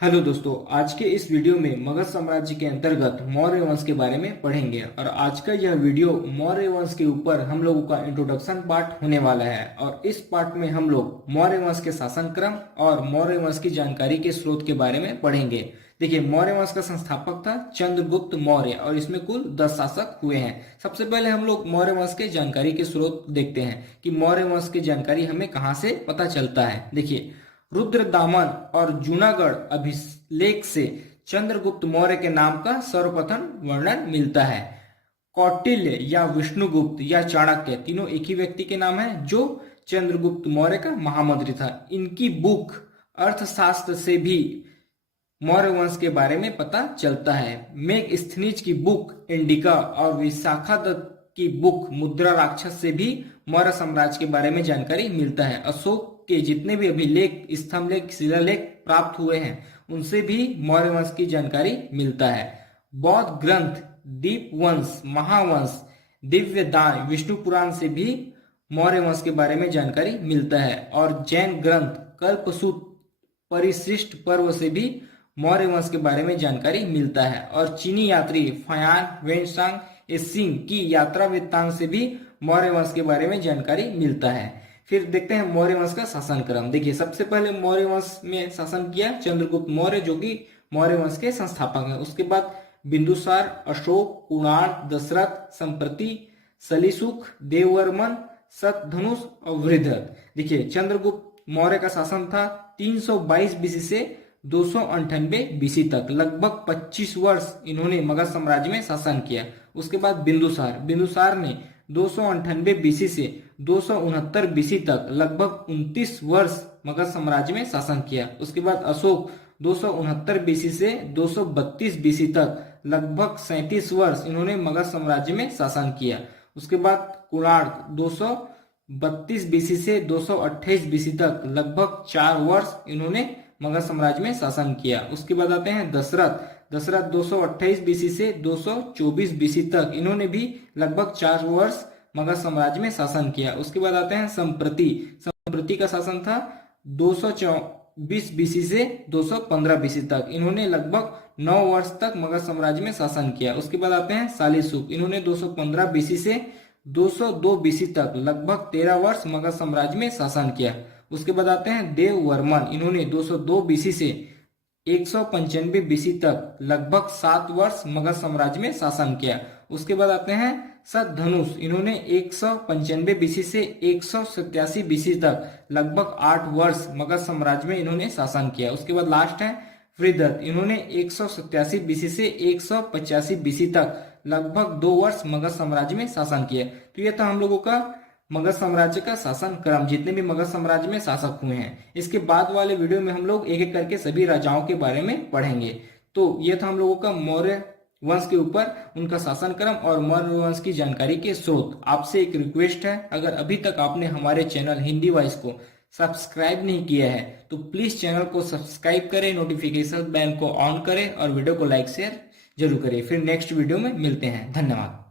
Hello दोस्तों, आज के इस वीडियो में मगध साम्राज्य के अंतर्गत मौर्य वंश के बारे में पढ़ेंगे। और आज का यह वीडियो मौर्य वंश के ऊपर हम लोगों का इंट्रोडक्शन पार्ट होने वाला है। और इस पार्ट में हम लोग मौर्य वंश के शासन क्रम और मौर्य वंश की जानकारी के स्रोत के बारे में पढ़ेंगे। देखिए, मौर्य वंश का संस्थापक था चंद्रगुप्त मौर्य और इसमें कुल 10 शासक हुए हैं। सबसे पहले हम लोग मौर्य वंश के जानकारी के स्रोत देखते हैं कि मौर्य वंश की जानकारी हमें कहाँ से पता चलता है। देखिए, रुद्रदामन और जूनागढ़ अभिलेख से चंद्रगुप्त मौर्य के नाम का सर्वप्रथम वर्णन मिलता है। कौटिल्य या विष्णुगुप्त या चाणक्य तीनों एक ही व्यक्ति के नाम है जो चंद्रगुप्त मौर्य का महामंत्री था। इनकी बुक अर्थशास्त्र से भी मौर्य वंश के बारे में पता चलता है। मेगस्थनीज की बुक इंडिका और विशाखादत्त की बुक मुद्रा राक्षस से भी मौर्य साम्राज्य के बारे में जानकारी मिलता है। अशोक के जितने भी अभिलेख, स्तंभलेख, शिलालेख प्राप्त हुए हैं उनसे भी मौर्य वंश की जानकारी मिलता है। बौद्ध ग्रंथ दीपवंश, महावंश, दिव्य दान, विष्णु पुराण से भी मौर्य वंश के बारे में जानकारी मिलता है। और जैन ग्रंथ कल्पसूत्र परिशिष्ट पर्व से भी मौर्य वंश के बारे में जानकारी मिलता है। और चीनी यात्री फयान वेनसांग एसिंग की यात्रा वृत्तांत से भी मौर्य वंश के बारे में जानकारी मिलता है। फिर देखते हैं मौर्य वंश का शासन क्रम। देखिए, सबसे पहले मौर्य वंश में शासन किया चंद्रगुप्त मौर्य जो कि मौर्य वंश के संस्थापक हैं। उसके बाद बिंदुसार, अशोक, कुणाल, दशरथ, संप्रति, सलीसुख, देववर्मन, शतधनुष और वृद्धत। देखिए, चंद्रगुप्त मौर्य का शासन था 322 बीसी से 298 बीसी तक। लगभग 25 वर्ष इन्होंने मगध साम्राज्य में शासन किया। उसके बाद बिंदुसार ने 298 बीसी से 269 बीसी तक लगभग 29 वर्ष मगध साम्राज्य में शासन किया। उसके बाद अशोक 269 बीसी से 232 बीसी तक लगभग 37 वर्ष इन्होंने मगध साम्राज्य में शासन किया। उसके बाद कुणाल 232 बीसी से 228 बीसी तक लगभग 4 वर्ष इन्होंने मगध साम्राज्य में शासन किया। उसके बाद आते हैं दशरथ 228 बीसी से 224 बीसी तक इन्होंने भी लगभग 4 वर्ष मगध साम्राज्य में शासन किया। उसके बाद आते हैं संप्रति का शासन था 224 बीसी से 215 बीसी तक। इन्होंने लगभग 9 वर्ष तक मगध साम्राज्य में शासन किया। उसके बाद आते हैं सालिसुख, इन्होंने 215 बीसी से 202 बीसी तक लगभग 13 वर्ष मगध साम्राज्य में शासन किया। उसके बाद आते हैं देववर्मन, इन्होंने 202 बीसी से 195 बीसी तक लगभग 7 वर्ष मगध साम्राज्य में शासन किया। उसके बाद आते हैं शतधनुष, इन्होंने 195 बीसी से 187 बीसी तक लगभग 8 वर्ष मगध साम्राज्य में इन्होंने शासन किया। उसके बाद लास्ट है वृद्धत, इन्होंने 187 बीसी से 185 बीसी तक लगभग 2 वर्ष मगध साम्राज्य में शासन किया। तो यह था हम लोगों का मगध साम्राज्य का शासन क्रम, जितने भी मगध साम्राज्य में शासक हुए हैं। इसके बाद वाले वीडियो में हम लोग एक एक करके सभी राजाओं के बारे में पढ़ेंगे। तो यह था हम लोगों का मौर्य वंश के ऊपर उनका शासन क्रम और मौर्य वंश की जानकारी के स्रोत। आपसे एक रिक्वेस्ट है, अगर अभी तक आपने हमारे चैनल हिंदी वॉइस को सब्सक्राइब नहीं किया है तो प्लीज चैनल को सब्सक्राइब करें, नोटिफिकेशन बेल को ऑन करें और वीडियो को लाइक शेयर जरूर करें। फिर नेक्स्ट वीडियो में मिलते हैं। धन्यवाद।